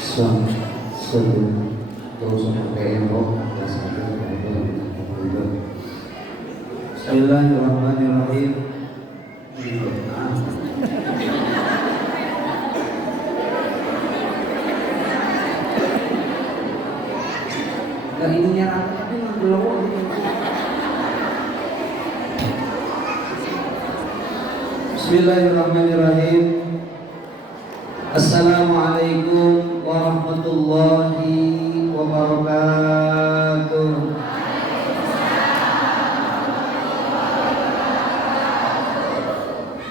Son satu terus pakai roh Bismillahirrahmanirrahim. Dan ininya rata tapi nggak belum. Bismillahirrahmanirrahim. Assalamualaikum warahmatullahi wabarakatuh.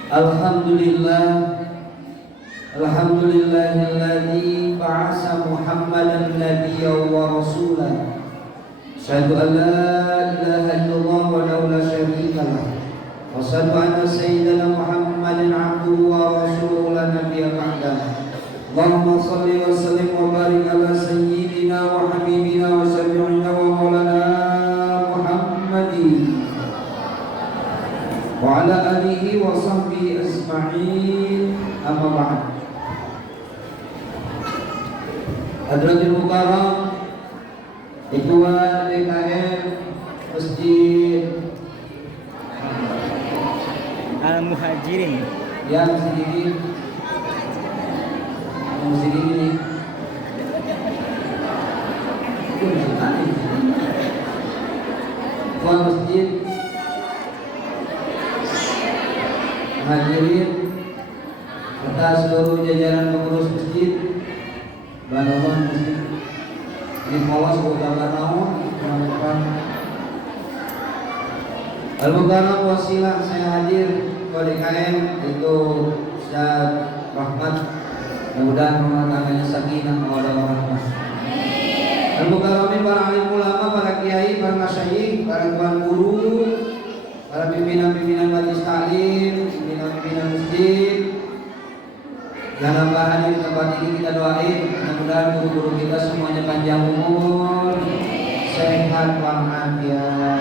Alhamdulillah, alhamdulillahilladzi ba'asa Muhammadan nabiyyan wa rasulan. Asyhadu an la ilaha illallah wa la syarika lah. Wa asyhadu anna sayyidana Muhammadan abduhu wa rasuluhu la nabiyya ba'dah. Allahumma shalli wa sallim wa barik ala sayyidina wa habibina wa syafi'ina wa maulana Muhammadin wa ala alihi wa sahbihi ajma'in, amma ba'd. Hadratul Mukarram Ketua DKM Masjid Al-Muhajirin yang sedikit ini Ketua Masjid Hadirin serta seluruh jajaran pengurus masjid, Banoman Masjid ini polos udah tahu Al-Mukarram wasilah saya hadir ke DKM itu Ustaz Rahmat, mudah-mudahan rumah tangganya sakinah mawaddah warahmah. Al-Mukarramin para alim ulama, para kiai, para masyayikh, para tuan guru, para pimpinan-pimpinan majelis taklim, pimpinan-pimpinan masjid yang nambahan di tempat ini kita doain mudah-mudahan guru-guru kita semuanya panjang umur, sehat walafiat.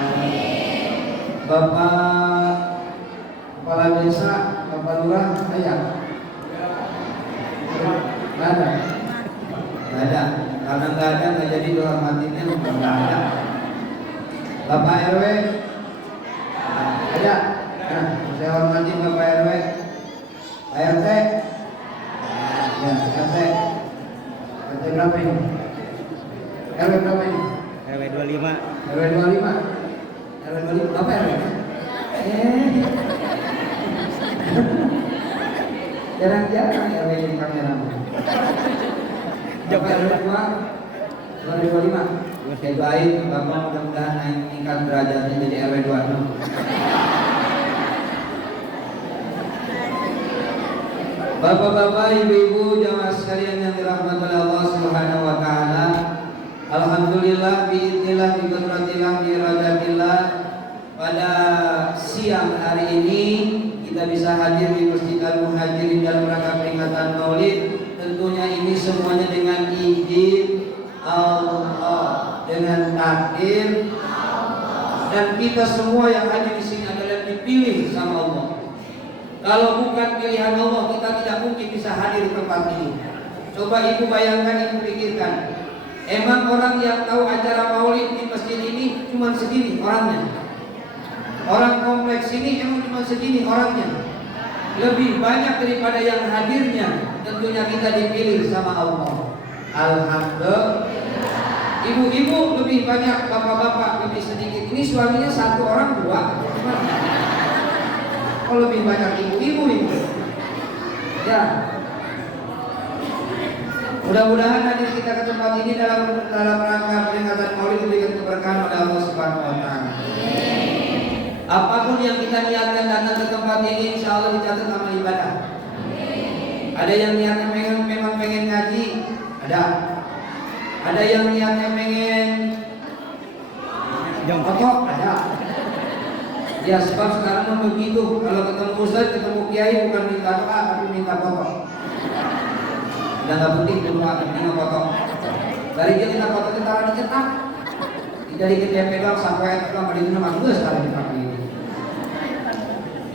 Bapak Kepala Desa, Bapak Lurah, ayah? Nggak ada? Nggak ada. Karena nggak ada, nggak jadi dihormatinnya, nggak ada. Bapak RW? Ada? Nah, saya hormatin Bapak RW. Pak RT? Ya, RT. RT berapa ini? RW berapa ini? RW 25. RW 25. RW 25 apa RW? Jarang-jarang RW di kamera. Bapak RW 2 RW 25. Saya doain Bapak mudah-mudahan naikkan derajatnya jadi RW 26. Bapak-bapak, ibu-ibu, jamaah sekalian yang dirahmati oleh Allah Subhanahu wa taala. Alhamdulillah biidznillah bi qudratillah bi iradatillah pada siang hari ini kita bisa hadir di Masjid Al-Muhajirin dalam rangka peringatan Maulid. Tentunya ini semuanya dengan izin Allah, dengan takdir dan kita semua yang hadir di sini adalah dipilih sama Allah. Kalau bukan pilihan Allah, kita tidak mungkin bisa hadir di tempat ini. Coba ibu bayangkan, ibu pikirkan. Emang orang yang tahu acara maulid di masjid ini cuma segini orangnya. Orang kompleks ini emang cuma segini orangnya. Lebih banyak daripada yang hadirnya. Tentunya kita dipilih sama Allah. Alhamdulillah. Ibu-ibu lebih banyak, bapak-bapak lebih sedikit. Ini suaminya satu orang dua. Oh, lebih banyak ibu-ibu ini. Ya. Mudah-mudahan hadir kita ke tempat ini dalam rangka peringatan Maulid diberikan keberkahan oleh Allah Subhanahu wa taala. Apapun yang kita niatkan datang ke tempat ini, insya Allah dicatat amal ibadah. Ada yang niatnya memang pengen ngaji, ada. Ada yang niatnya pengen foto, ada. Ya, sebab sekarang memang begitu. Kalau ketemu ustaz, ketemu kiai bukan minta doa, tapi minta foto. Udah nggak penting doa, ini foto. Dari dia minta foto kita taruh dicetak. Jadi kita pegang sampai kita di rumah bagus sekarang dipakai ini.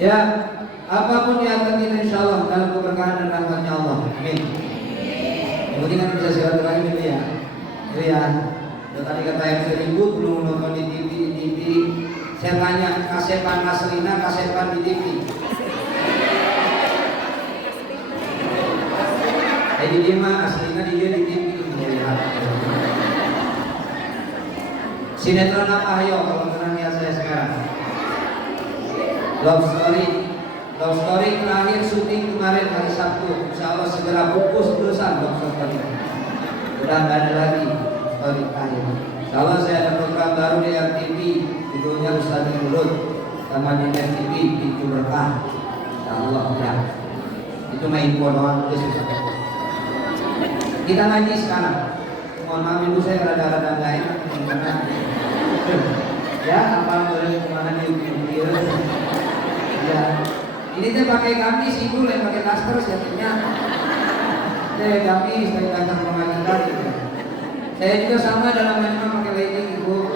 Ya, apapun yang akan kita insya Allah dalam keberkahan dan rahmatnya Allah. Amin. penting kan bisa silaturahmi gitu ya. Jadi ya, dan tadi kata yang ribut belum nonton di TV. Saya tanya, kasepan Maslina, kasepan di TV. Jadi dia mah aslinya dia di TV melihat. Sinetron apa ayo kalau pernah lihat saya sekarang? Love Story terakhir syuting kemarin hari Sabtu. Insya Allah segera pupus terusan Love Story. Udah nggak ada lagi Story terakhir. Insya Allah saya ada program baru di RTV, judulnya Ustaz Nurut sama di RTV Pintu Berkah. Insya Allah ya. Itu mah info doang udah susah. Kita ngaji sekarang. Mohon maaf ibu saya rada-rada nggak enak karena ya apa boleh kemana diukir. Ya, ini teh pakai gamis ibu, lain pakai daster siapnya. Saya gamis, saya datang mengajar gitu. Saya juga sama dalam hal pakai legging ibu,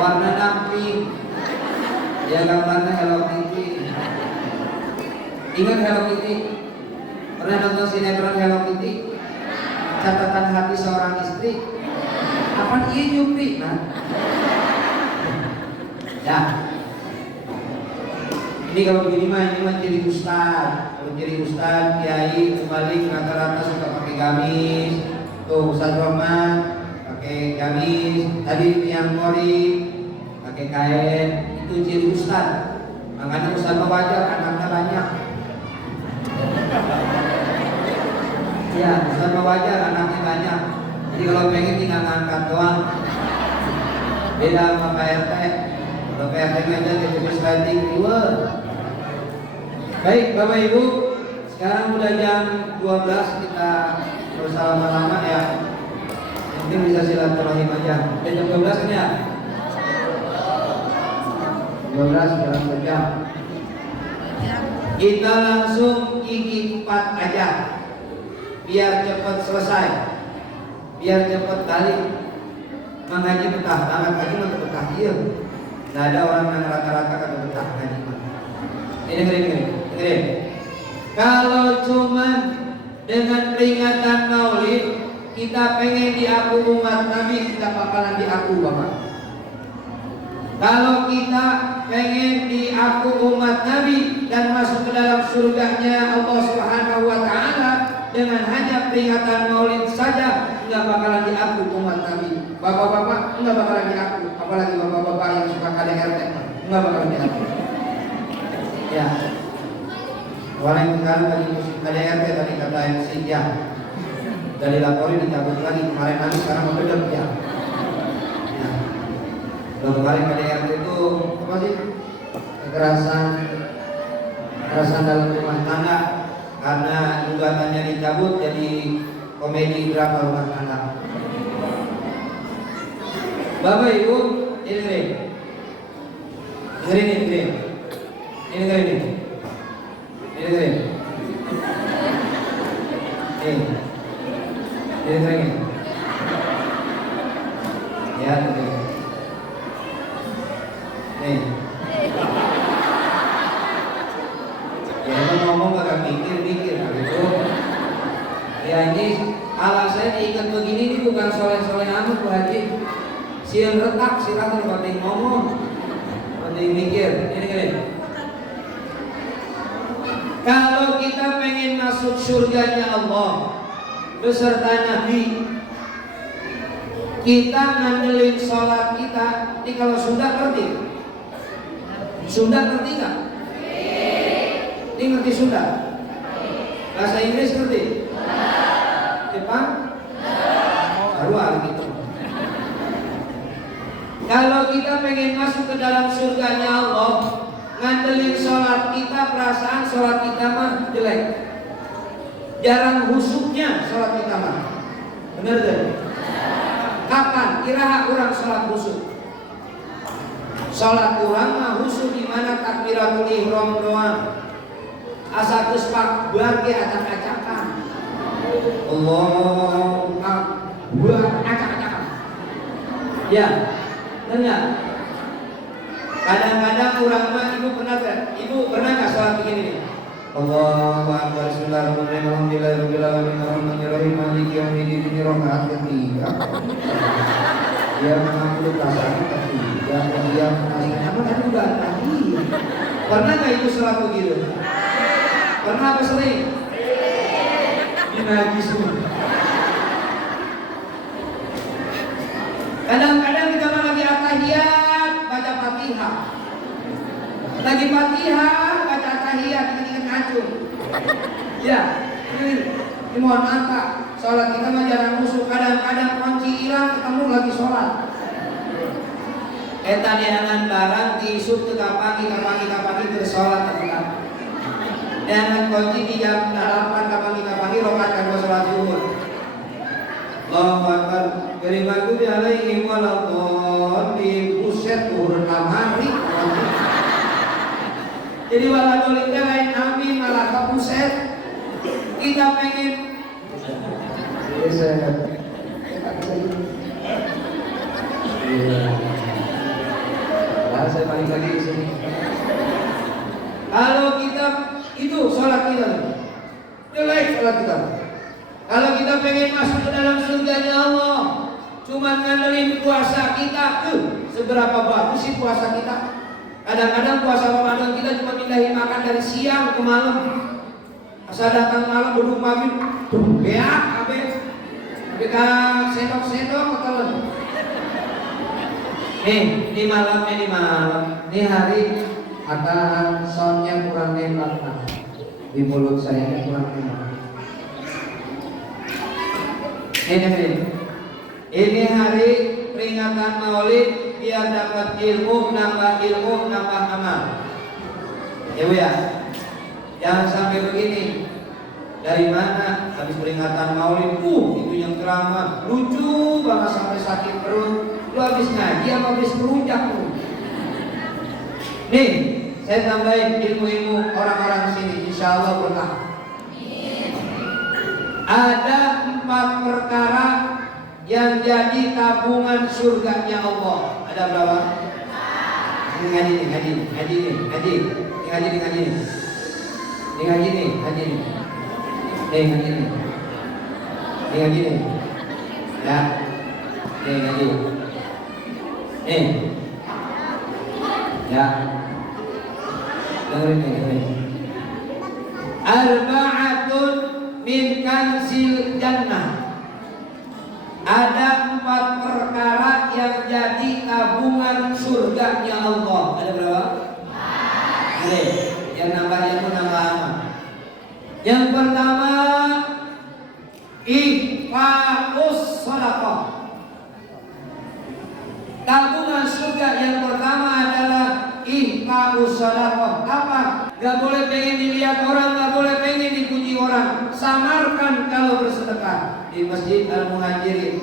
warna pink. Ya gambarnya Hello Kitty. Ingat Hello Kitty? Pernah nonton sinetron Hello Kitty? Catatan hati seorang istri. Apa iya Jupri? Nah, ya. Ini kalau begini mah ini mah ciri ustad. Kalau ciri ustad, kiai kembali rata-rata suka pakai gamis. Tuh Ustaz Roman pakai gamis. Tadi yang Mori pakai kain. Itu ciri ustad. Makanya ustad wajar anaknya banyak. Ya, ustad wajar anaknya banyak. Jadi kalau pengen tinggal ngangkat doang. Beda sama PRT. Kalau PRT aja ditulis rating reward. Baik Bapak Ibu, sekarang udah jam 12 kita berusaha lama-lama ya. Mungkin bisa silaturahim aja. Udah jam 12 kan ya? 12 dalam sejam. Kita langsung gigi 4 aja. Biar cepat selesai. Biar cepat balik. Mengaji betah, tangan ngaji mah betah iya. Nggak ada orang yang rata-rata kata betah ngaji mah. Ini dengerin. Kalau cuman dengan peringatan Maulid kita pengen diaku umat Nabi, kita bakalan diaku Bapak. Kalau kita pengen diaku umat Nabi dan masuk ke dalam surganya Allah Subhanahu wa taala dengan hanya peringatan Maulid saja, enggak bakalan diaku umat Nabi. Bapak-bapak enggak bakalan diaku, apalagi bapak-bapak yang suka KDRT enggak bakalan diaku. Ya. Waalaikumsalam tadi musim KDRT tadi kata MC ya. Dari laporin dicabut lagi kemarin nanti sekarang membedah ya. Ya. Kemarin KDRT itu apa sih? Kekerasan dalam rumah tangga karena gugatannya dicabut jadi komedi drama rumah tangga. Bapak Ibu, ini dengerin. Ya, ya ngomong gak mikir gitu. Ya ini alasannya diikat begini ini bukan soleh-soleh amat Bu Haji. Siang retak silakan penting ngomong, penting mikir. Ini. Kalau kita pengen masuk surganya Allah beserta Nabi, kita ngandelin sholat kita. Ini kalau Sunda ngerti? Sunda ngerti nggak? Ini ngerti Sunda? Bahasa Inggris ngerti? Jepang? Baru hari gitu. Kalau kita pengen masuk ke dalam surganya Allah, ngandelin sholat kita, perasaan sholat kita mah jelek. Jarang husuknya sholat kita mah. Bener deh. Kapan kira kurang sholat husuk? Sholat kurang mah husuk di mana takbiratul ihram doang. Asa geus pak ge acak-acakan. Allahu akbar acak-acakan. Ya, benar. Kadang-kadang kurang mah ibu pernah nggak sholat begini nih? Allahu akbar bismillahirrahmanirrahim alhamdulillahirabbil alamin arrahmanirrahim maliki yang ini rokaat ketiga. Dia mengambil kasar ketiga, dia menasihkan kan udah tadi. Pernah nggak itu sholat begitu? Pernah apa sering? Ngaji semua. Kadang-kadang kita lagi atahiyat baca Fatihah. Lagi Fatihah baca atahiyat ingat ngacung. Ya, ini mohon maaf Pak. Sholat kita mah jarang musuh. Kadang-kadang kunci hilang ketemu lagi sholat. Eta dianan barang tisu ke kapagi bersolat tetap. Dengan kunci di jam 8 kapagi rokat kan sholat zuhur. Allahu Akbar. Kalimat itu alaihi waladhdallin di buset turun lamari. Jadi waladhdallin lain amin malah ke buset. Kita pengen saya balik lagi di sini. Kalau kita itu sholat kita, jelek sholat kita. Kalau kita pengen masuk ke dalam surganya Allah, cuma ngandelin puasa kita, seberapa bagus sih puasa kita? Kadang-kadang puasa Ramadan kita cuma pindahin makan dari siang ke malam. Asal datang malam duduk maghrib, beak, habis. Kita sendok-sendok ketelen. Di malam. Ini hari akan soundnya kurang enak. Di mulut saya kurang enak. Ini hari peringatan Maulid, biar dapat ilmu, nambah amal. Ya Bu ya. Jangan sampai begini. Dari mana habis peringatan Maulid, itu yang ceramah lucu banget sampai sakit perut. Lu habis ngaji apa habis merujak lu? Nih, saya tambahin ilmu-ilmu orang-orang sini, insya Allah berkah. Ada 4 perkara yang jadi tabungan surganya Allah. Ada berapa? Ini ngaji. Ya. Ngaji. Ya. Dengerin. Arba'atun min kanzil jannah. Ada 4 perkara yang jadi tabungan surganya Allah. Ada berapa? Ada. Yang nambahnya itu nambah apa? Yang pertama, infaqus shadaqah. Tabungan surga yang pertama adalah infaqus shadaqah. Apa? Gak boleh pengen dilihat orang, gak boleh pengen dipuji orang. Samarkan kalau bersedekah. Di Masjid Al-Muhajirin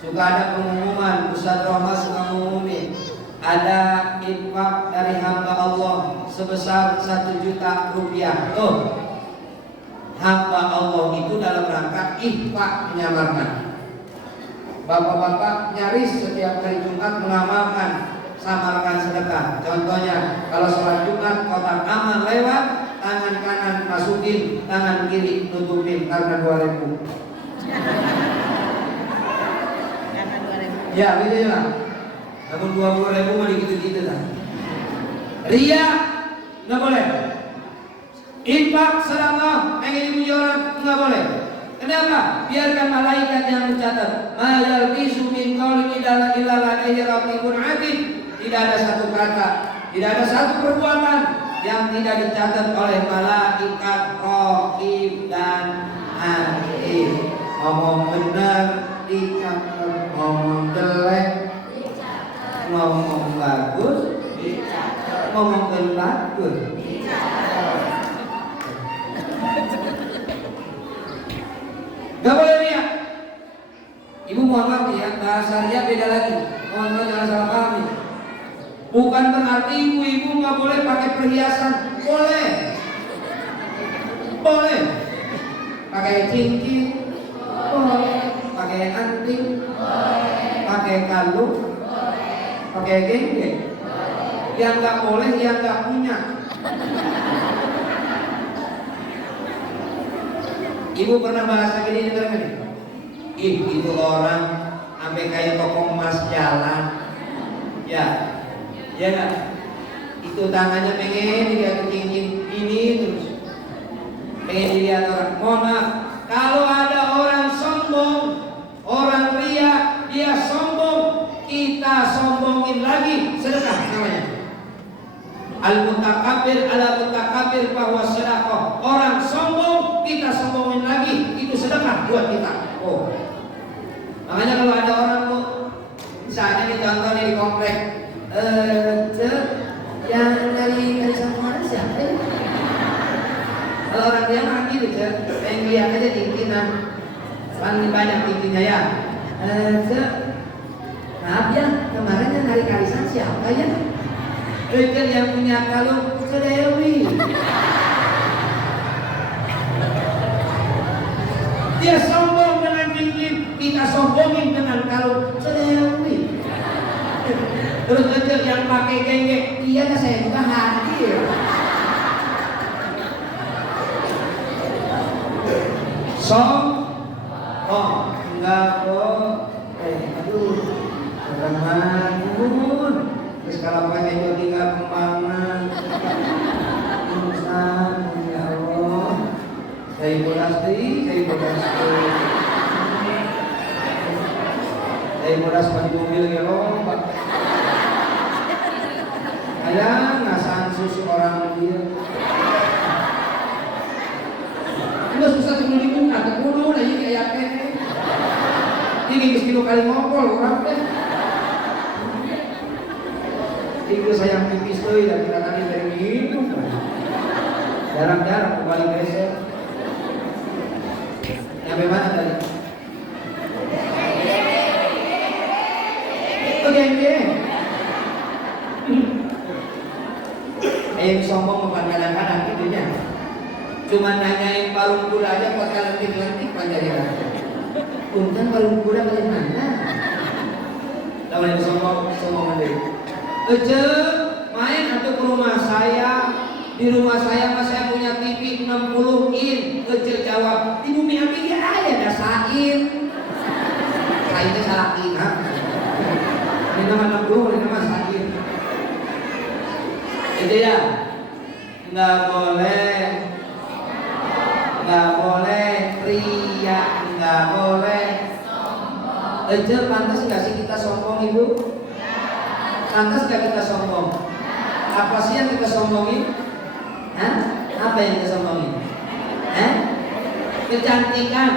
suka ada pengumuman, Ustaz Rohma suka mengumumin, ada infak dari hamba Allah sebesar 1 juta rupiah. Hamba Allah itu dalam rangka infak menyamarkan. Bapak-bapak nyaris setiap hari Jumat mengamalkan samarkan sedekah. Contohnya kalau sholat Jumat kotak amal lewat, tangan kanan masukin, tangan kiri tutupin karena 2.000. Ya gitu lah. Namun 20.000 mah gitu-gitu lah. Ria nggak boleh. Infak sedekah pengen dipuji orang nggak boleh. Kenapa? Biarkan malaikat yang mencatat. Ma yalbisu min qawlin illa ladaihi raqibun atid. Tidak ada satu kata, tidak ada satu perbuatan yang tidak dicatat oleh malaikat raqib dan atid. Ngomong benar dicatat, ngomong jelek dicatat, ngomong bagus dicatat, ngomong bagus dicatat. Gak boleh lihat. Ibu mohon maaf ya, bahasanya beda lagi. Mohon maaf jangan salah paham ya. Bukan berarti ibu-ibu gak boleh pakai perhiasan. Boleh. Boleh. Pakai cincin. Boleh. Pakai anting. Boleh. Pakai kalung. Boleh. Pakai genggeng. Boleh. Yang gak boleh, yang gak punya. Ibu pernah bahasa gini dengar nggak nih? itu orang sampai kayak toko emas jalan. Ya nggak? Itu tangannya pengen dilihat cincin ini terus, pengen dilihat orang. Mohon maaf, kalau ada orang sombong, orang ria, dia sombong, kita sombongin lagi, sedekah namanya. Al-mutakabir ala mutakabir bahwa sedekah. Orang sombong kita sombongin lagi, itu sedekah buat kita. Oh, makanya kalau ada orang tuh, misalnya nih contohnya di komplek, yang dari Samara siapa ya? Kalau orang dia mah gitu, pengen lihat aja tintinan, paling banyak tintinnya ya. Maaf ya, kemarin yang hari karisan siapa ya? Richard yang punya kalung Dewi. Dia sombong dengan cincin, kita sombongin dengan kalung Dewi. Terus Richard yang pakai genge, iya kan saya juga hadir. Enggak kok. Aduh, teman-teman. Terus kalau pakai itu tinggal kembangan. Ya Allah. Saya bodas di mobil ya lomba. Ayah ngasahan susu orang dia. Udah susah tunggu dibuka, tunggu lagi kayak kene. Ini kilo kali ngobrol orang teh. Itu sayang pipis tuh dan kita tadi dari minum. Jarang-jarang kembali besok. Nyampe mana tadi? Oke. Yang sombong bukan kadang-kadang gitunya. Cuma nanyain parung kuda aja buat lentik-lentik panjang. Untung parung kuda kalian mana? Kalau yang sombong deh. Main atau ke rumah saya. Di rumah saya mas saya punya TV 60 in. Jawab, di bumi api dia ada sain. Sainnya salah ingat. Ini nama 60, ini nama sain. Itu ya, nggak boleh ria, nggak boleh. Pantas nggak sih kita sombong ibu? Pantas nggak kita sombong? Apa sih yang kita sombongin? Apa yang kita sombongin? Kecantikan,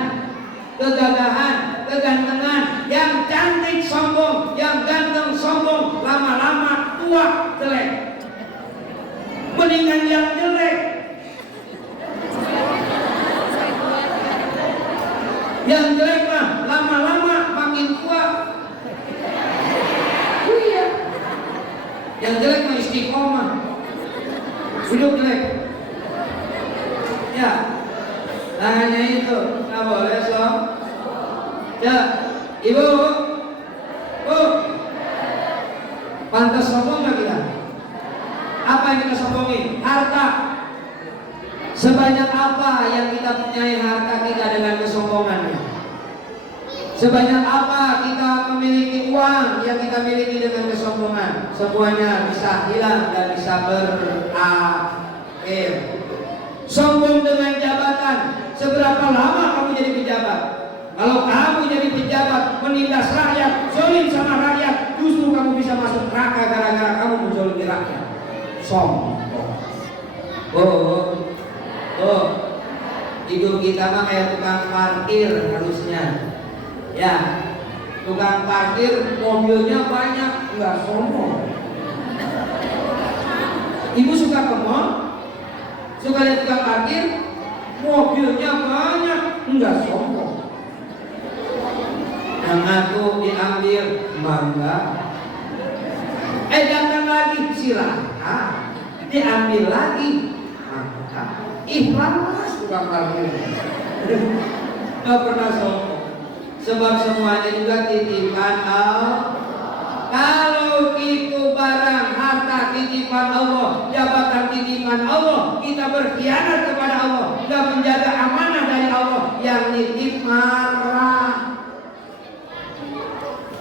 kegagahan, kegantengan. Yang cantik sombong, yang ganteng sombong. Lama-lama tua jelek. Mendingan yang jelek. Yang jelek mah lama-lama makin tua. Iya. Yang jelek mah istiqomah. Hidup jelek. Ya. Hanya itu. Nggak boleh sob. Ya. Ibu. Bu. Pantas sombong nggak kita? Apa yang kita sombongin? Harta. Sebanyak apa yang kita punyai harta kita dengan kesombongannya? Sebanyak apa kita memiliki uang yang kita miliki dengan kesombongan? Semuanya bisa hilang dan bisa berakhir. Sombong dengan jabatan. Seberapa lama kamu jadi pejabat? Kalau kamu jadi pejabat menindas rakyat, zolim sama rakyat, justru kamu bisa masuk neraka gara-gara kamu menzolimi rakyat. Sombong. Hidup kita mah kayak tukang parkir harusnya. Ya, tukang parkir mobilnya banyak, nggak sombong. Ibu suka ke mall, suka lihat tukang parkir, mobilnya banyak, nggak sombong. Yang aku diambil bangga. Datang lagi silakan, diambil lagi. Ikhlas tukang parkir. Nggak pernah sombong. Sebab semuanya juga titipan Allah. Kalau itu barang harta titipan Allah, jabatan titipan Allah, kita berkhianat kepada Allah, nggak menjaga amanah dari Allah, yang nitip marah.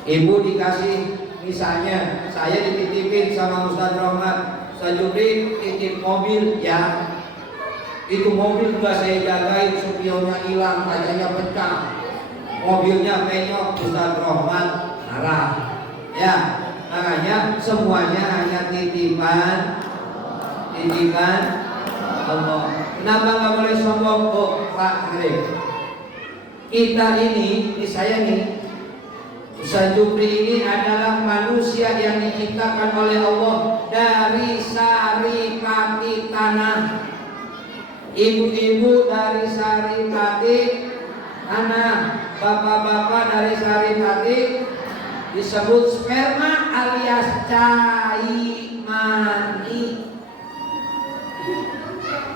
Ibu dikasih, misalnya saya dititipin sama Ustaz Rahmat, Ustaz Jupri titip mobil ya, itu mobil juga saya jagain, supionnya hilang, kacanya pecah, mobilnya penyok, Ustaz Rahmat marah ya. Makanya semuanya hanya titipan Allah. Kenapa nggak boleh sombong? Oh Pak Gede, kita ini saya nih, Ustaz Jupri ini adalah manusia yang diciptakan oleh Allah dari saripati tanah. Ibu-ibu dari saripati tanah, bapak-bapak dari saripati disebut sperma alias cai mani.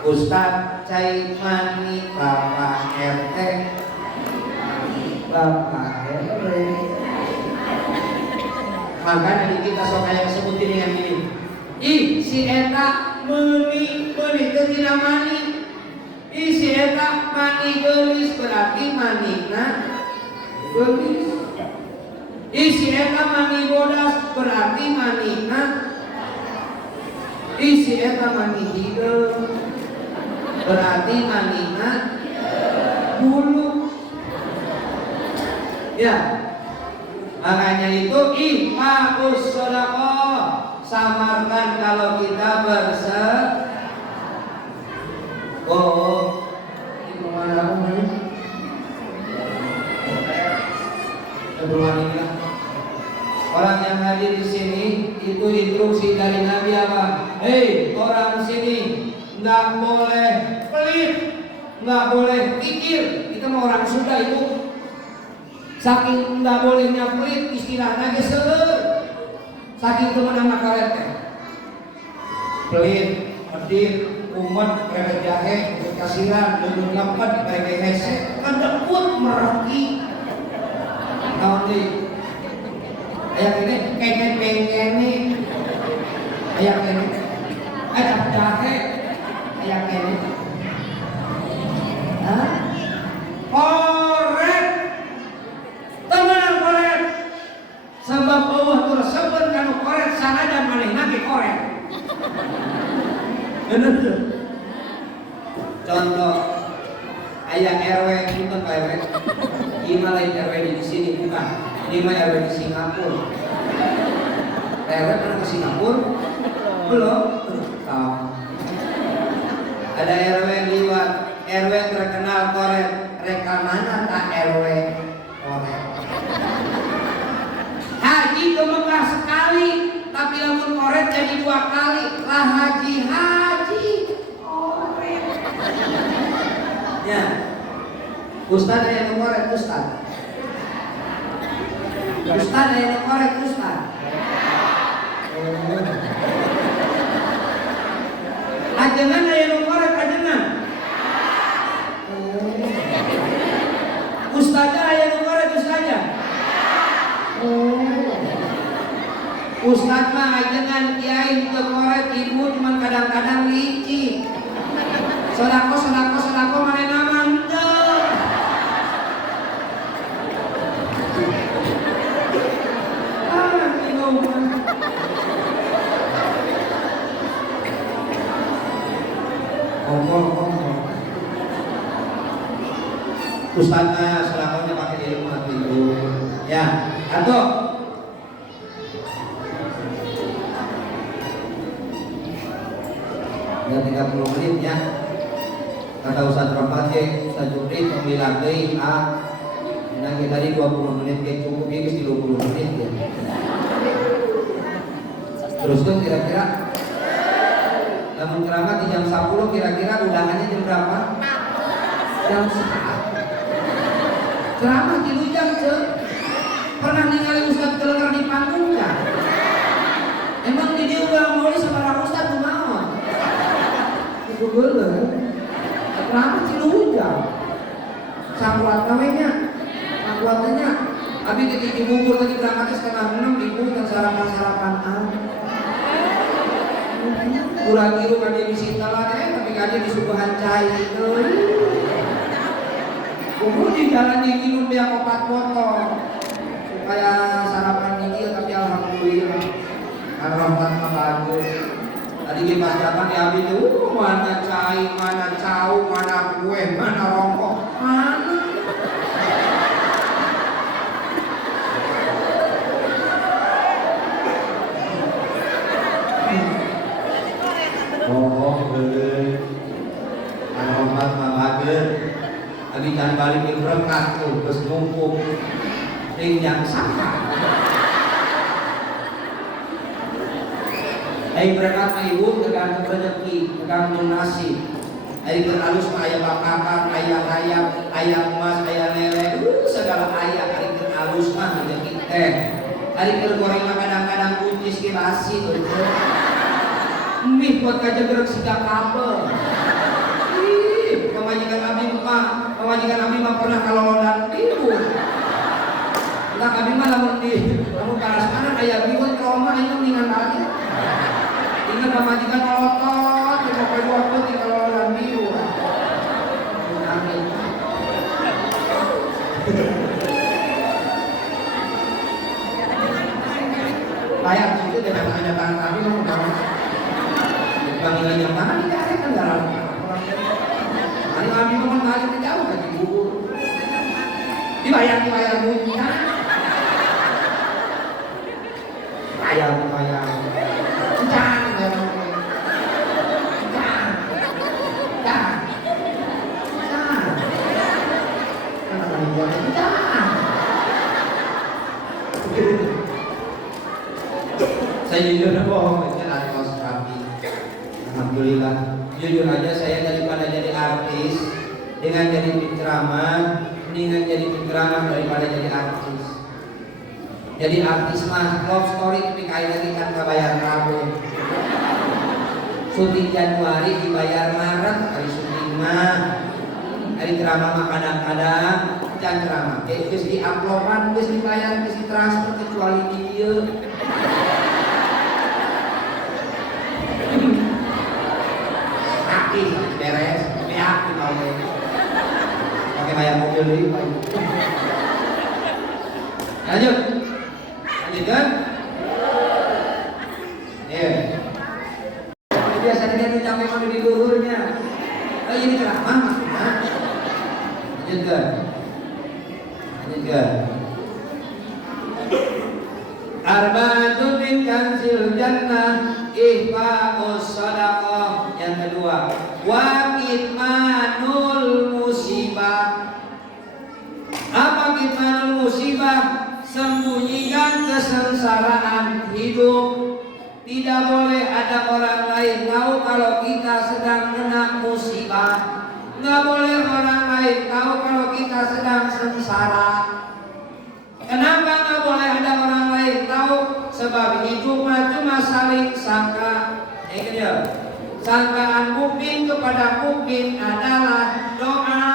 Ustaz cai mani, Bapak RT, Bapak RW. Makanya di kita sok kayak sebutin yang ini. Ih si eta meni teu tina mani. Ih si eta mani geulis, berarti manina geulis. Ih si eta mani bodas, berarti manina. Ih si eta mani hidung, berarti manina bulu. Ya, makanya itu infaqus shadaqah, samarkan kalau kita itu mana aku nih? Orang yang hadir di sini itu instruksi dari Nabi apa? Hei orang sini, nggak boleh pelit, nggak boleh kikir. Kita mau orang Sunda itu. Saking nggak bolehnya pelit, istilahnya geser. Saking teman nama karet pelit, pedit, umat, krepet jahe, kasiran, duduk ngempet, kayak hese, kedekut mereki. Tahun ini, ayam ini kayak ini, ayam ini, ayam jahe, ayam ini. Hah? Korek, teman korek. Sebab Allah tuh sebut kamu korek sana dan malihna ke korek. Bener tuh. Contoh, ayah RW itu Pak RW. Gimana lain RW di sini bukan? Ini mah RW di Singapura. RW pernah ke Singapura? Belum. Tahu. Ada RW liwat, RW terkenal korek. Rekaman tak RW korek. Haji ke Mekah sekali, tapi lamun korek jadi 2 kali. Lah haji korek. Ya, Ustaz ada yang korek Ustaz. Ustaz ada yang korek Ustaz. Ajengan ada yang korek ajengan. Ustazah ada yang korek ustazah. Ustaz mah ajengan kiai untuk korek, ibu cuma kadang-kadang licik. Sodako mana nama ente. Bingung. Ngomong. Ustaznya selakonya pakai ilmu hati itu. Ya, atau ya 30 menit ya. Kata Ustaz Rahmat ya, Ustaz Jupri pembilang deui nah kita tadi 20 menit kayak cukup ya, 20 menit ya. Terus tuh kira-kira namun keramat di jam 10 kira-kira undangannya jam berapa? Jam 1. Ceramah di jam pernah ningali Ustaz kelengar di panggung nggak? Emang di dia udah mau sama Ustaz tuh mau? Itu boleh. Ceramah di jam. Sangkuat kawenya, sangkuatnya. Abi ketika bubur tadi berangkatnya 5:30 ibu dan sarapan. Kurang giru kan dia disita lah tapi kan dia disuguhan cai itu. Kumpul di jalan yang minum dia 4 botol supaya sarapan Tadi pas datang di Abi tuh, mana cai, mana cau, mana kue, mana rongkok, mana? Oh, bener. Aromat mamager. Abi kan balik di berkat tuh, terus numpuk. Yang sama. Ayo berangkat mah ibu tergantung rezeki, tergantung nasib. Ayo beralus mah ayah bakakak, ayah rayap, ayah emas, ayah lele, segala ayah. Ayo beralus mah rezeki teh. Ayo bergoreng mah kadang-kadang kuncis ke basi tuh. Mih buat kaca gerak siga kabel. Pemajikan abi mah pernah kalau dan ibu. Lah abi mah lamun karas mana aya biwet trauma ayeuna mendingan aja. Ingat pamajikan otot, mau poe dua peuting kalau dan biu. Layak itu dengan hanya tangan abi mah udah. Panggilan yang tangan dicari kan dalam. Hari abi mah kali jauh ke bubur. Dibayar bunyinya. Bayar. Saya jujur bohong, ada kaos kaki. Alhamdulillah. Jujur aja saya daripada jadi artis dengan jadi penceramah, mendingan jadi penceramah daripada jadi artis. Jadi artis mah love story tapi kayak lagi kan bayar Rabu. Syuting Januari dibayar Maret, hari syuting mah. Hari ceramah mah kadang-kadang can ceramah. Geus di uploadan, geus dibayar, geus ditransfer kecuali dia. Aki beres, pihak mau pakai bayar mobil dulu. Lanjut. Kan? Iya. Biasanya dia capek mandi di luhurnya. Oh ini ceramah maksudnya. Lanjutkan. Arba'atun min kanzil jannah ihfa'us shadaqah. Yang kedua, wa kitmanul musibah. Apa kitmanul musibah? Sembunyikan kesengsaraan hidup. Tidak boleh ada orang lain tahu kalau kita sedang kena musibah. Nggak boleh orang lain tahu kalau kita sedang sengsara. Kenapa nggak boleh ada orang lain tahu? Sebab hidup cuma saling sangka. Sangkaan mukmin kepada mukmin adalah doa.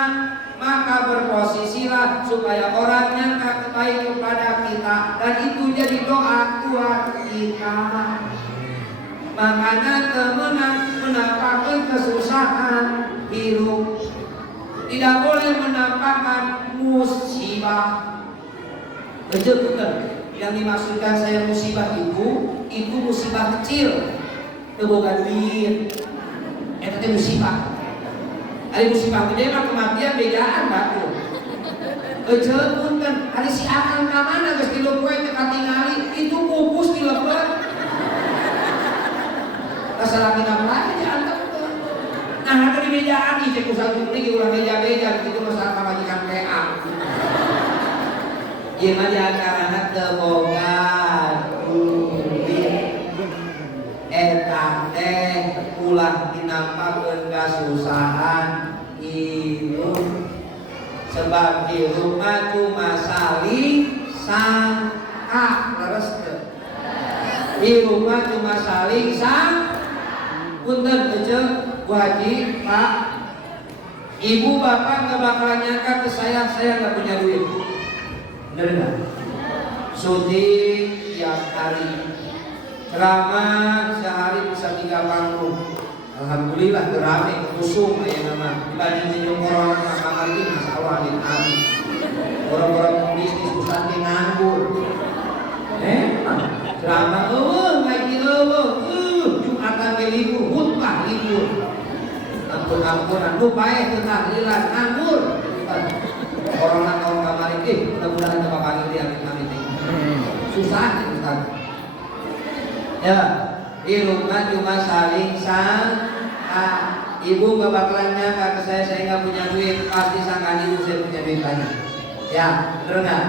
Maka berposisilah supaya orang nyangka baik kepada kita dan itu jadi doa buat kita. Makanya temenan menampakkan kesusahan hidup. Tidak boleh menampakkan musibah. Betul. Yang dimaksudkan saya musibah itu musibah kecil. Teboga duit. Itu musibah. Hari musibah gede mah kematian bedaan batu. Ejel punten, hari si akan ka mana geus dileupeun teh katingali, itu pupus dileupeun. Kasalakina bae diantep teh. Nah, ada di mejaan ieu cek usaha kuring ulah meja-meja kitu masalah pamajikan PA. Ieu mah diantarana teu boga duit. Eta teh ulah dinampakeun kasusahan hidup. Sebab hidup mah cuma saling sangka. Leres teu? Hidup mah cuma saling sangka. Punten teu Bu Haji, Pak. Ibu bapak nggak bakalan nyangka ke saya nggak punya duit. Bener nggak? Syuting tiap hari. Ceramah sehari bisa 3 panggung. Alhamdulillah rame kusum aya nama. Dibanding jeung corona mah kamar ieu masalah di abi. Orang-orang bisnis ustaz ge nganggur. Ceramah ngaji Jumatan ge libur. pangapunten nu paeh teu tahlilan nganggur. Corona tahun kemarin mudah-mudahan teu bakal ieu amit-amit. Susah Ustaz. Ya, irungna cuma saling ibu gak bakalan nyangka ke saya nggak punya duit, pasti sangka ibu saya punya duit banyak. Ya, bener nggak?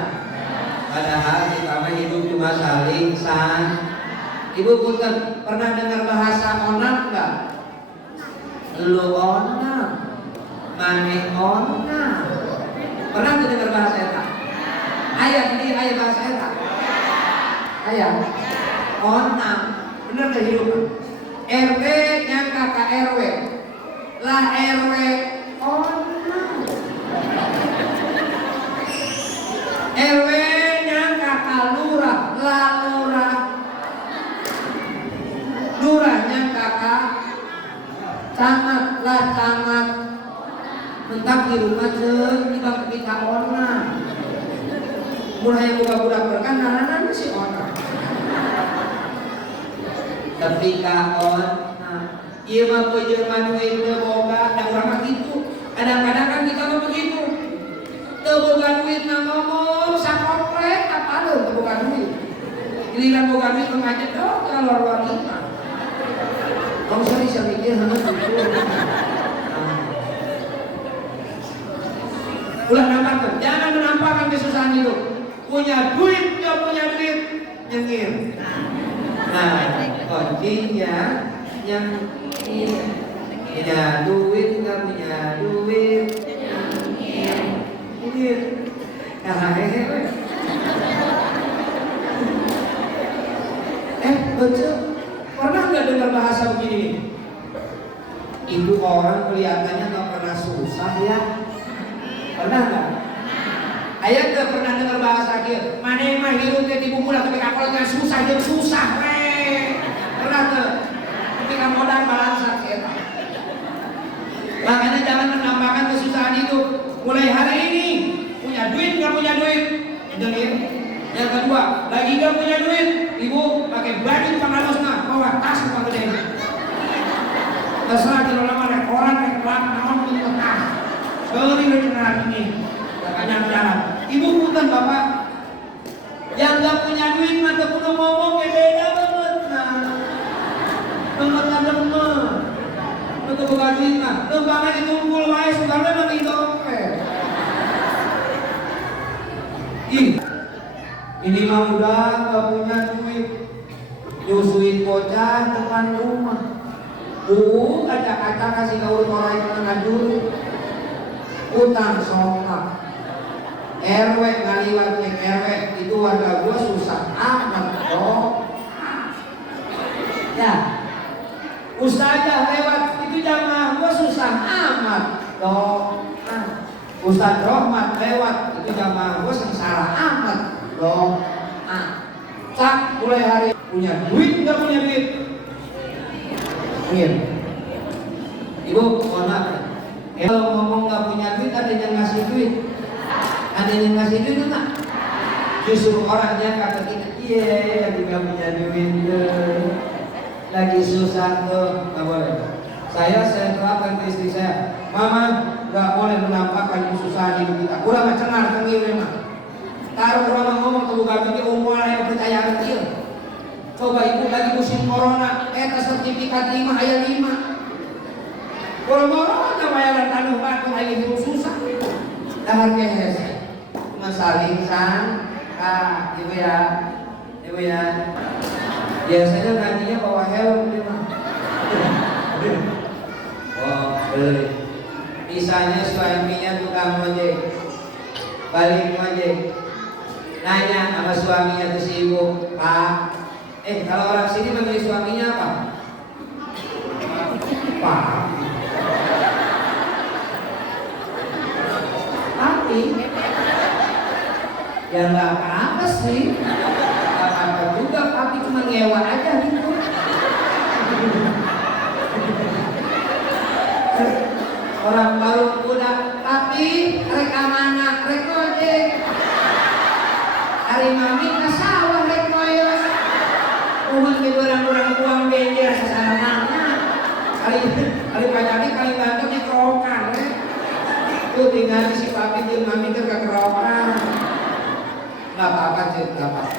Padahal kita mah hidup cuma saling Ibu punten pernah dengar bahasa onam nggak? Lu onam, maneh onam. Pernah tuh dengar bahasa eta? Ayah ini ayah bahasa eta. Ayah onam, bener kehidupan. RW nyangka ke RW, lah RW onam. RW nyangka ke lurah, lah lurah. Lurah nyangka ke camat, lah camat. Mentak di rumah jeung di bang kita onam. Mulai yang buka-buka berkan naranan si onam. Ketika ieu mah peujeun duit teu boga, da urang mah kitu. Kadang-kadang kan kita mah begitu. Teu boga duit mah ngomong sakomplek apaleun teu boga duit. Giliran boga duit mah ngajet kalor wanita. Kamu bisa mikir heuh gitu. Ulah nampakkan, jangan menampakkan kesusahan hidup. Punya duit, nggak punya duit, nyengir. Nah, kuncinya yang ini punya duit nggak punya duit, nyengir. Nah, betul. Pernah nggak dengar bahasa begini? Itu orang kelihatannya nggak pernah susah ya. Pernah nggak? Ayah nggak pernah dengar bahasa kia. Mana mah hidup teh tipu bulan ketika kalau susah jeung susah weh. Pernah tuh? Ketika modal balansa kita. Makanya jangan menampakkan kesusahan hidup. Mulai hari ini punya duit nggak punya duit, dengar. Yang kedua, lagi nggak punya duit, ibu pakai baju pangalusna, bawa tas ke gede. Terserah kalau lama ada orang yang kelak naon punya tas. Sering rencana ini, makanya jalan. Ibu punten bapak, yang nggak punya duit mah teu kudu ngomong beda banget nah. Banget demen. Teu boga duit mah, leumpana ditumpul wae sugarna mah di dompet. Ini mah udah nggak punya duit, nyusuin bocah depan rumah. Kaca-kaca kasih kau orang yang ngajur. Utang songkak RW ngaliwat nek RW itu warga gua susah amat dong. Ya Ustazah lewat itu jamaah gua susah amat dong. Ustaz Rohmat lewat itu jamaah gua sengsara amat dong. Cak mulai hari punya duit nggak punya duit. Ibu mohon maaf. Kalau ngomong nggak punya duit, ada yang ngasih duit, ada yang ngasih duit enggak? Justru orangnya kata kita, iya lagi nggak punya duit, lagi susah tuh, nggak boleh. Saya terapkan ke istri saya, mama nggak boleh menampakkan kesusahan hidup kita. Udah mah cengar tengil memang. Taruh orang ngomong ke buka pikir umur yang percaya kecil. Coba ibu lagi musim corona, sertifikat 5 ayat 5. Boro-boro ada bayaran tanuh batu lagi hidup susah. Dahar kehes, masaling ibu ya. Biasanya ngajinya bawa helm dia mah. Oh, beli. Misalnya suaminya tukang ojek, balik ojek, nanya sama suaminya tuh si ibu, Pak, kalau orang sini manggil suaminya apa? Pak. Tapi ya nggak apa-apa sih, nggak apa-apa juga, tapi cuma ngewa aja gitu. Orang baru udah, tapi reka mana, rek ojek. Hari mami ke sawah rek moyos. Umat ke orang-orang buang benjer sesarananya. Hari pajaki kali bantu nih kerong ngaji si papi jeung mami keur kakerokan. Enggak apa-apa, Cik, enggak apa-apa.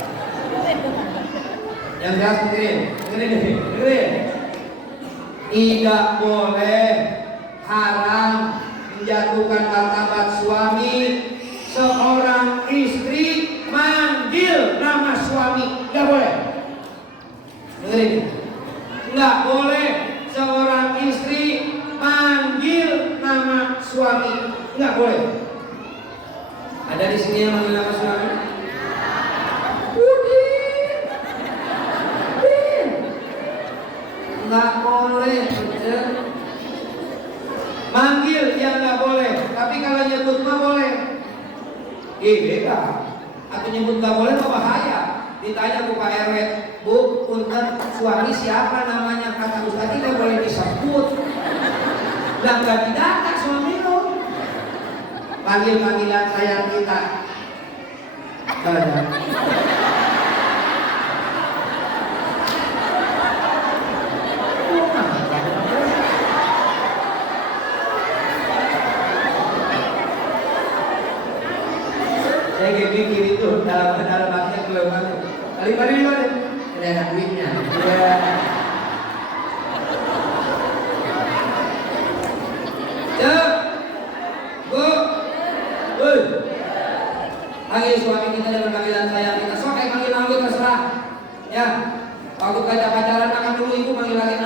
Yang jelas dengerin. Tidak boleh haram menjatuhkan martabat suami seorang istri manggil nama suami. Enggak boleh. Dengerin. Enggak boleh seorang istri manggil nama suami. Enggak boleh. Ada di sini yang manggil nama suami? Enggak boleh, betul. Manggil yang enggak boleh, tapi kalau nyebut mah boleh. Beda. Atau nyebut enggak boleh mah bahaya. Ditanya ke Pak RW, Bu, punten suami siapa namanya? Kata Ustaz tidak boleh disebut. Dan enggak didata suami lo. Panggil-panggilan sayang kita. Saya pikir itu dalam hatinya kelewatan. Kali mana? Ada duitnya. Iya. Cek, Bu, panggil suami kita dengan panggilan sayang kita. Sok kayak manggil terserah. Ya, waktu pacaran akan dulu ibu manggil lagi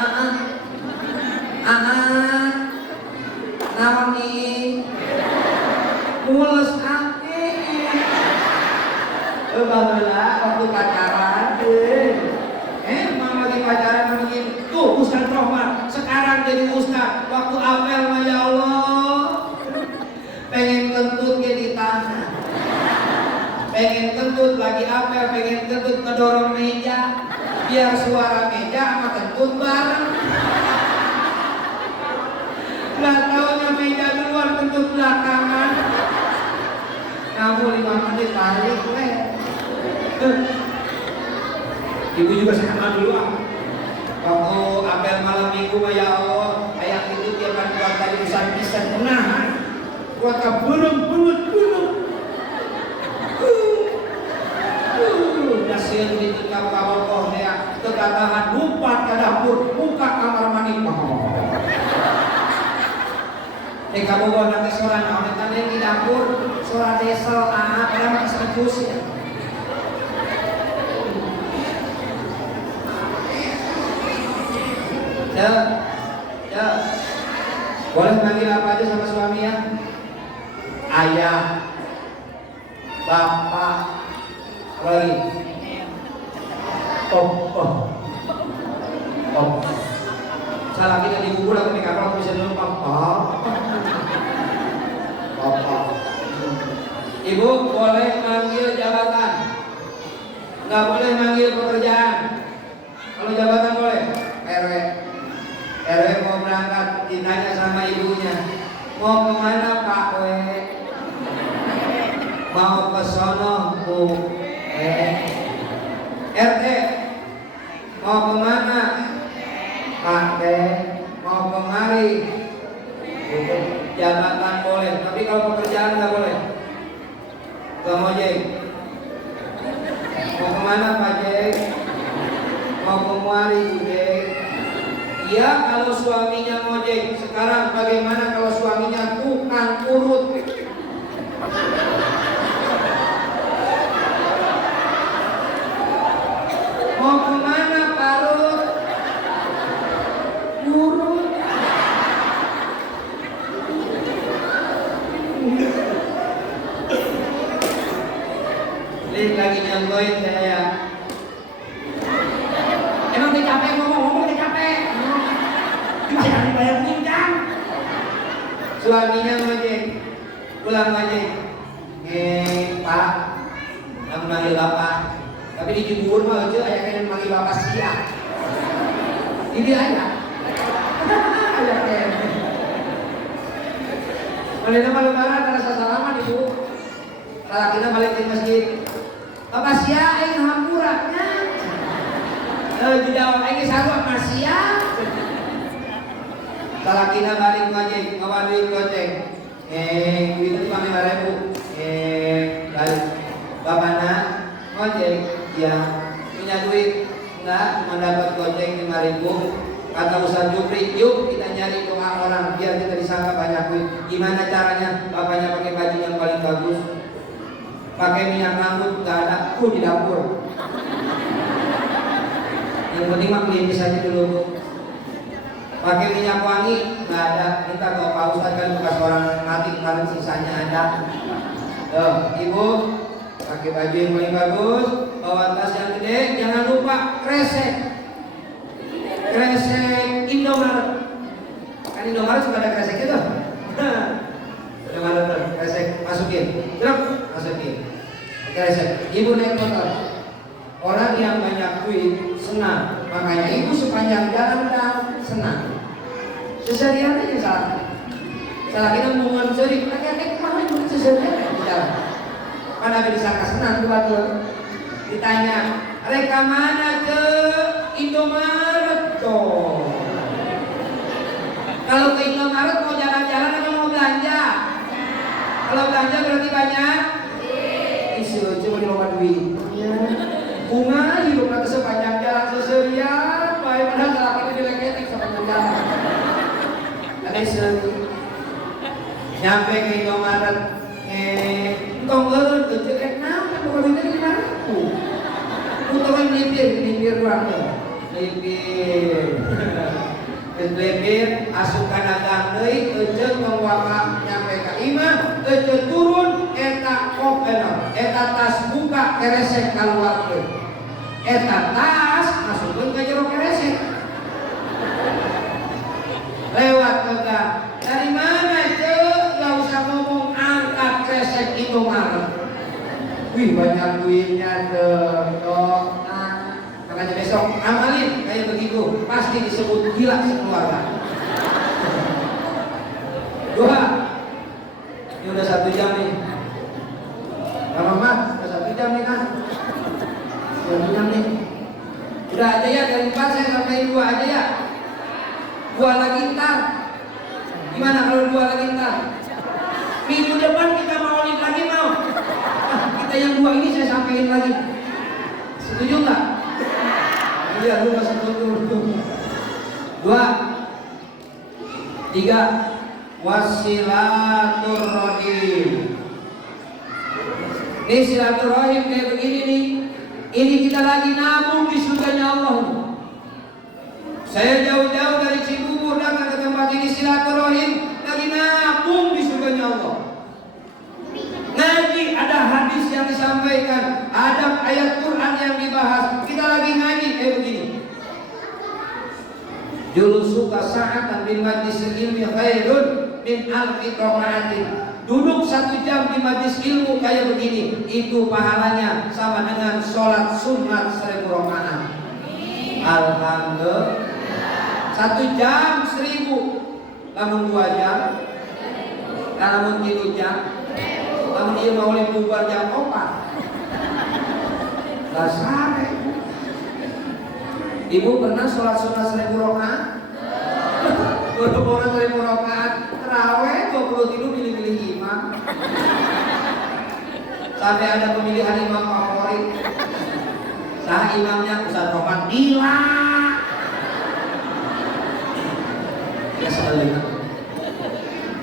naon nih, mulus baheula waktu pacaran emang lagi pacaran begini tuh Ustaz Rohman sekarang jadi Ustaz waktu apel mah ya Allah pengen kentut ke ditahan pengen kentut lagi apel pengen kentut ngedorong meja biar suara meja sama kentut bareng nggak taunya meja duluan kentut belakangan kamu 5 menit tarik ibu juga sama dulu waktu apel malam minggu ya Allah ayat itu dia akan kuat tadi bisa menahan kuat belum kasihan di kamar kau ya kekatahan lompat ke dapur buka kamar mandi kamu bawa nanti soran orang yang di dapur soran desel pada makan jus ya. Ya. Boleh panggil apa aja sama suami ya? Ayah, bapak, apa lagi? Oh. Salah kita dikubur atau di kapal bisa dulu papa. Ibu boleh manggil jabatan, nggak boleh manggil pekerjaan. Kalau jabatan boleh. RW mau berangkat ditanya sama ibunya mau kemana Pak W? Mau ke sono Bu RT mau kemana Pak W? Mau kemari jabatan boleh tapi kalau pekerjaan nggak boleh. Bang Ojek mau kemana Pak Jek? Mau kemari Bu Jek? Ya kalau suaminya ngojek, sekarang bagaimana kalau suaminya tukang urut? Mau kemana Pak Rut? Urut. Lihat lagi nyanggoin saya. Emang dia capek ngomong dia capek. Bayar pinjam. Suaminya ngojek, pulang ngojek. Pak, kamu manggil bapak. Tapi di Cibubur mah aja ayahnya manggil bapak siang. Ini ayah. Mana malu-malu karena salaman ibu. Kalau kita balik ke masjid, bapak siang aing hampurannya. Di dalam aing sarua masih. Kalau kita balik ngojek, ngawalin goceng, Itu cuma 5.000. Lalu bapaknya ngojek, ya punya duit enggak, cuma dapat goceng 5.000. Kata Ustaz Jupri, yuk kita nyari doa orang biar kita disangka banyak duit. Gimana caranya? Bapaknya pakai baju yang paling bagus, pakai minyak rambut nggak ada, di dapur. Yang penting mah klinis aja dulu bu. Pakai minyak wangi nggak ada, minta ke Pak Ustaz kan bekas orang mati kemarin sisanya ada. Ibu pakai baju yang paling bagus, bawa tas yang gede, jangan lupa kresek Indomaret. Kan Indomaret suka ada kreseknya tuh. Indomaret tuh, kresek masukin, masukin kresek. Ibu naik motor. Orang yang banyak duit senang, makanya ibu sepanjang jalan udah senang. Seserian aja salah. Salah kita mau mencuri, kakek kemana juga seserian jalan. Kan ada disangka senang tuh betul. Ditanya, reka mana ke Indomaret tuh? Kalau ke Indomaret mau jalan-jalan atau mau belanja? Kalau belanja berarti banyak. Isu cuma di rumah duit. Bunga hidup kata sepanjang jalan seserian, baik padahal salah kita dileketik sepanjang jalan. Ada isu. Nyampe ke Indomaret, entong eureun teu ceuk naon bukan duitnya di mana tuh. Puteran lipir urang teh. Lipir asukan agang deui euceun mangwaka nyampe ka imah, euceun turun eta eta tas buka keresek kaluarkeun. Eta tas masukkeun ka jero keresek. Lewat ke dari mana cek? Gak usah ngomong, angkat kresek Indomaret. Wih banyak duitnya tuh. Makanya besok amalin kayak begitu, pasti disebut gila sekeluarga. 2. Ini udah 1 jam nih. Mas, udah 1 jam nih kan? 1 jam nih. Udah aja ya, dari 4 saya sampai 2 aja ya. 2 lagi ntar. Gimana kalau 2 lagi ntar? Minggu depan kita mau lagi mau. Kita yang 2 ini saya sampaikan lagi. Setuju nggak? Iya, lu masih setuju. 2. 3. Wasilaturrahim. Ini silaturahim kayak begini nih. Ini kita lagi nabung di surganya Allah. Saya jauh-jauh dari Cibubur datang ke tempat ini silaturahim, lagi nabung di surganya Allah. Ngaji, ada hadis yang disampaikan, ada ayat Quran yang dibahas. Kita lagi ngaji kayak begini. Julusuka sa'atan min majlisil ilmi khairun min alfi qama'atin. Duduk 1 jam di majlis ilmu kayak begini, itu pahalanya sama dengan sholat sunat 1000 rakaat. Alhamdulillah. 1 jam 1000, namun 2 jam, namun 3 jam, namun dia mau bubar jam 4. Dasar. Ibu pernah sholat sunat 1000 rakaat? Boro-boro 1000 rakaat, terawih 23 pilih-pilih imam. Sampai ada pemilihan imam favorit. Sah imamnya Ustaz Roman gila. Ya sebaliknya.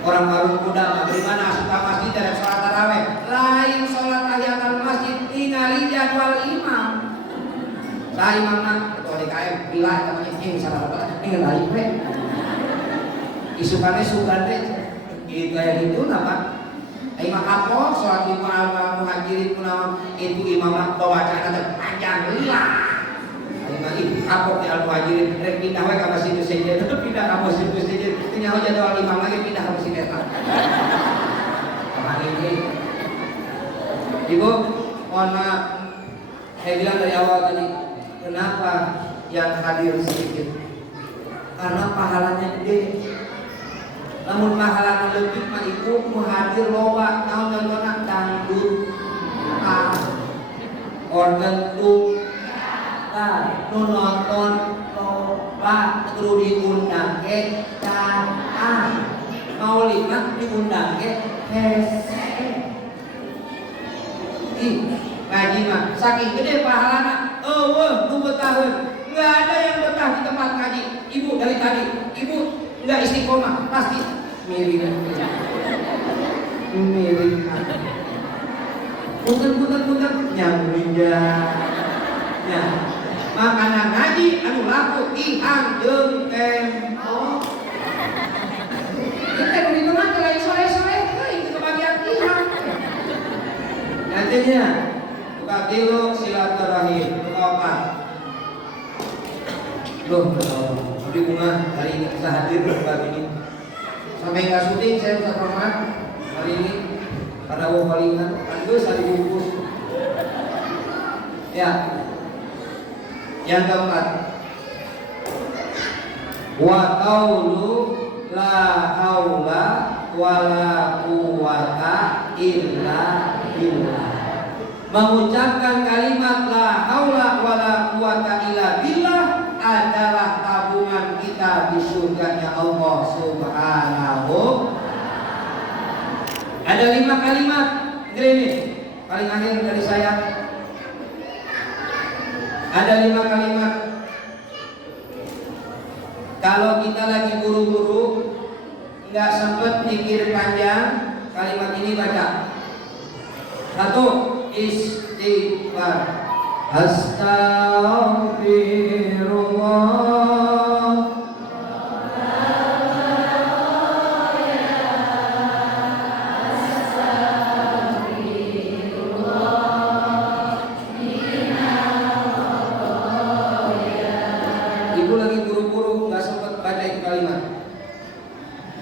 Orang baru muda mah bagaimana asupa masjid dari sholat tarawih, lain sholat tahiyatul masjid tinggali jadwal imam. Sah imamna ketua DKM gila namanya ini salah apa? Ini ngalih we. Isukannya sugan deh. Gitu kayak gitu nama. Imam kapok sholat imam muhajirin kunaon itu imam bawaan ada panjang lila. Imam itu kapok di al muhajirin rek pindah we ka masjid sejen pindah ka masjid sejen nyaho jadwal imam lagi pindah ka masjid eta. Kemarin ini Ibu mohon maaf saya bilang dari awal tadi kenapa yang hadir sedikit karena pahalanya gede. Namun pahala lebih mah itu muhadir loba naon contohna dangdut, organ tuh, nu nonton loba kudu diundang ke mau Maulidna diundang ke hese. Ih, ngaji mah saking gede pahalana. Nu betahun. Enggak ada yang betah di tempat ngaji. Ibu dari tadi, ibu enggak istiqomah, pasti miring. Miring. Punten nyambung ya. Makanan ngaji anu laku ihang jeung tempo. Kita di rumah kalau sore-sore itu kebagian ihang. Nantinya buka tilu silaturahim, buka apa? Loh, tapi bunga hari ini bisa hadir buat ini. Sampai nggak syuting saya bisa hormat hari ini pada palingan, aduh saya dibungkus. Ya. Yang keempat, wa qaulu la haula wala quwata illa billah. Mengucapkan kalimat la haula wala quwata illa billah adalah tabungan kita di surganya Allah Subhanahu. Ada 5 kalimat, ini paling akhir dari saya. Ada 5 kalimat. Kalau kita lagi buru-buru, nggak sempet pikir panjang, kalimat ini baca. 1. Istighfar. Astaghfirullah.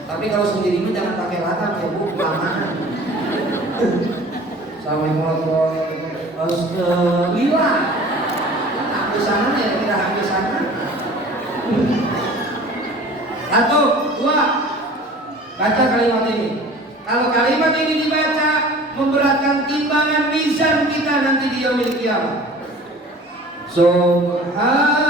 Tapi kalau sendiri mah jangan pakai latah ya Bu, kelamaan. Assalamualaikum warahmatullahi wabarakatuh. Astagfirullah. Hampir sana ya, kita hampir sana. 1, 2. Baca kalimat ini. Kalau kalimat ini dibaca memberatkan timbangan mizan kita nanti di yaumil qiyamah. Subhanallah.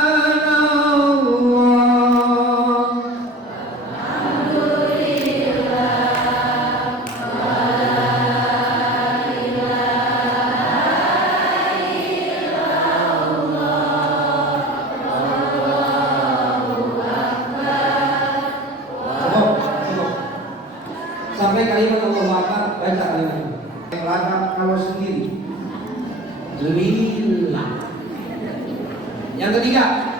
Sampai kalimat Allahu Akbar, baca kalimat ini. Belakang kalau sendiri lillah. Yang ketiga,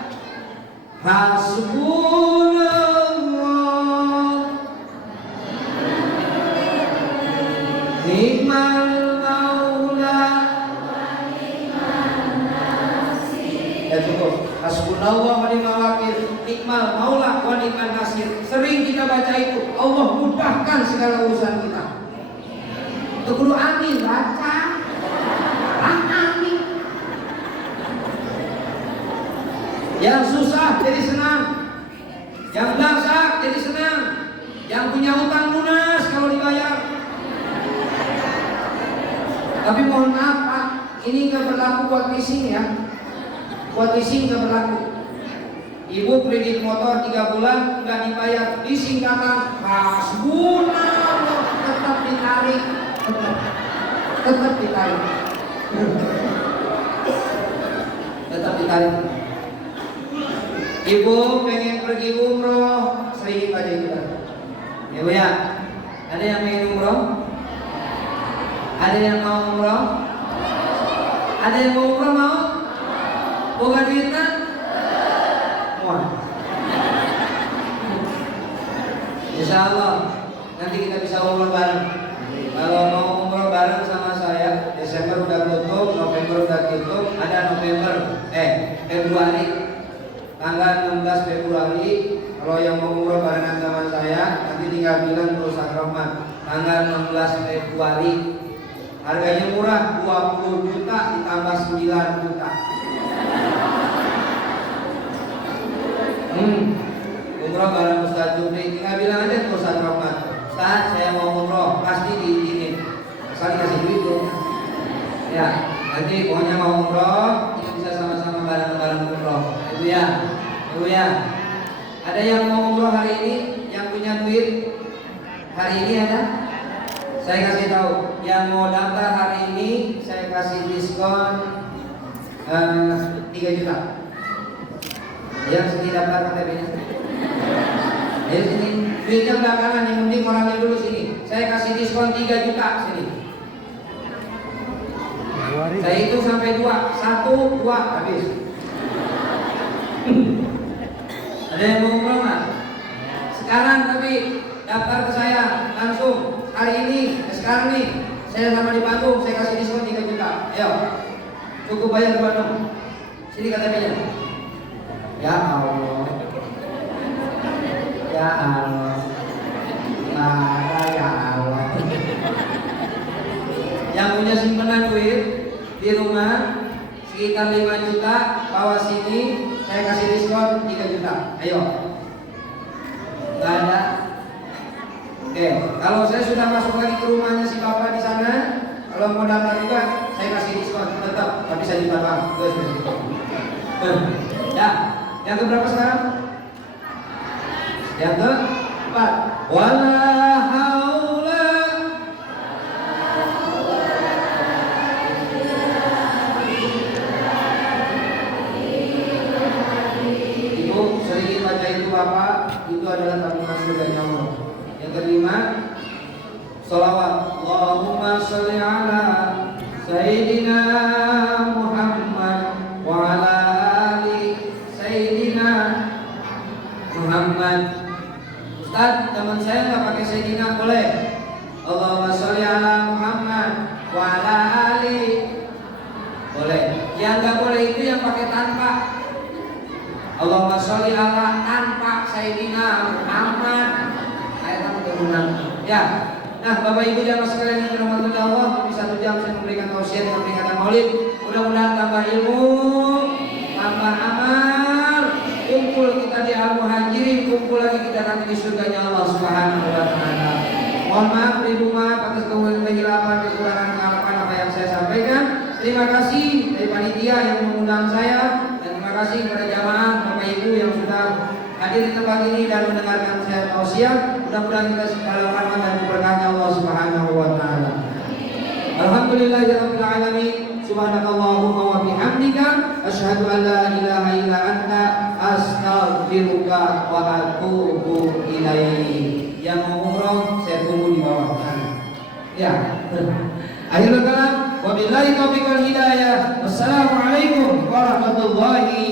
hasbunallah ni'mal maula wa ni'man nasir. Ya cukup. Hasbunallah wa ni'mal wakil, nikmal maula wa ni'man nasir. Sering kita baca itu. Allah mudahkan segala urusan kita. Itu kudu amin baca. Amin. Yang susah jadi senang. Yang belangsak jadi senang. Yang punya hutang lunas kalau dibayar. Tapi mohon maaf Pak, ini nggak berlaku buat leasing ya. Buat leasing nggak berlaku. Ibu kredit motor 3 bulan nggak dibayar, leasing datang, hasbunallah, tetap ditarik, tetap ditarik, tetap ditarik. Ibu pengen pergi umroh, sering aja kita. Ya Bu ya, ada yang pengen umroh? Ada yang mau umroh? Ada yang mau umroh mau? Bukan duitnya? Insya Allah nanti kita bisa umroh bareng. Kalau mau umroh bareng sama saya, Desember udah tutup, November udah tutup, ada Februari, tanggal 16 Februari. Kalau yang mau umroh barengan sama saya, nanti tinggal bilang perusahaan Rahmat. Tanggal 16 Februari, harganya murah, 20 juta ditambah 9 juta. Umroh bareng Ustaz Jufri, tinggal bilang aja ke Ustaz Rahmat, Ustaz saya mau umroh, pasti diizinin, asal dikasih duit ya. Ya, nanti pokoknya mau umroh, kita bisa sama-sama bareng-bareng umroh. Itu ya, itu ya. Ada yang mau umroh hari ini, yang punya duit, Hari ini ada? Saya kasih tahu, yang mau daftar hari ini saya kasih diskon 3 juta. Yang sini daftar KTP-nya. Ayo sini, duitnya belakangan, yang penting orangnya dulu sini. Saya kasih diskon 3 juta sini. Saya hitung sampai 2, 1, 2 habis. Ada yang mau ngomong nggak? Sekarang tapi daftar ke saya langsung hari ini, sekarang nih. Saya sama di Bandung, saya kasih diskon 3 juta. Ayo, cukup bayar ke Bandung. Sini KTP-nya. Ya Allah, ya Allah, ya Allah. Yang punya simpanan duit di rumah sekitar 5 juta, bawa sini, saya kasih diskon 3 juta. Ayo. Gak ada. Oke, kalau saya sudah masuk lagi ke rumahnya si bapak di sana, kalau mau daftar juga, saya kasih diskon tetap, tapi saya ditambah. Ya, yang keberapa sekarang? Yang keempat. Wala haula. Ibu sering baca itu bapak, itu adalah tabungan surganya Allah. Yang kelima, sholawat. Allahumma sholli ala Sayyidina Muhammad wa ala ali Sayyidina Muhammad. Ustaz, teman saya nggak pakai Sayyidina boleh? Allahumma sholli ala Muhammad wa ala ali boleh. Yang nggak boleh itu yang pakai tanpa. Allahumma sholli ala tanpa Sayyidina Muhammad. Ya, nah Bapak Ibu jamaah sekalian yang dirahmati Allah, lebih 1 jam saya memberikan tausiah dengan peringatan Maulid. Mudah-mudahan tambah ilmu, tambah amal, kumpul kita di Al-Muhajirin, kumpul lagi kita nanti di surganya Allah Subhanahu wa taala. Mohon maaf di rumah atas kegelapan, kekurangan harapan apa yang saya sampaikan. Terima kasih dari panitia yang mengundang saya, dan terima kasih kepada jamaah Bapak Ibu yang sudah hadir di tempat ini dan mendengarkan saya tausiah. Mudah-mudahan kita dalam rahmat dan keberkahan Allah Subhanahu wa taala. Alhamdulillahirabbil alamin. Subhanakallahumma wa bihamdika asyhadu an la ilaha illa anta astaghfiruka wa atubu ilaik. Yang mau umroh saya tunggu di bawah. Ya. Akhirul kalam, wabillahi taufiq wal hidayah. Wassalamualaikum warahmatullahi